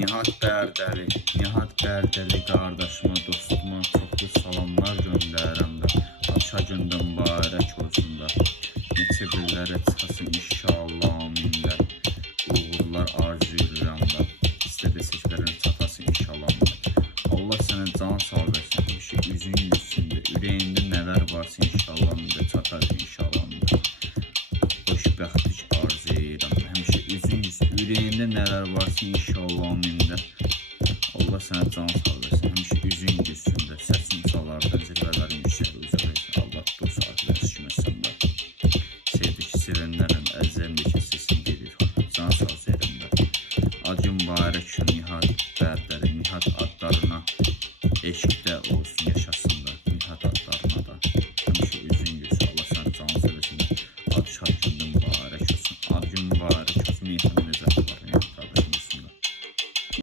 Nihat Bərdəli qardaşıma, dostuma çoxlu salamlar göndərirəm də. Şagündə mübarək olsun da. Neçə birlərə çıxasın inşallah aminlər. Uğurlar arzulayıram da. İstədiklərin çatasın inşallah. Allah sənə can sağ versin. Həmişə üzün gülsün də. Ürəyində nələr varsa inşallah da çatar inşallah da. Xoşbəxtlik arzulayıram. Həmişə üzün gülsün. Ürəyində nələr varsa inşallah amində. Allah sənə can sağ versin. Həmişə üzün gülsün də. Səsin salardan zirvələrin yüksəli uzaqayın. Allah dost arkadaş kiməsən də. Sevdik sevənlərin əzəmdəki sesin gelir. Can sağ verin də. Acı mübarək Nihat Bərdəli, Nihat adlarına eşqdə olsun yaşasın.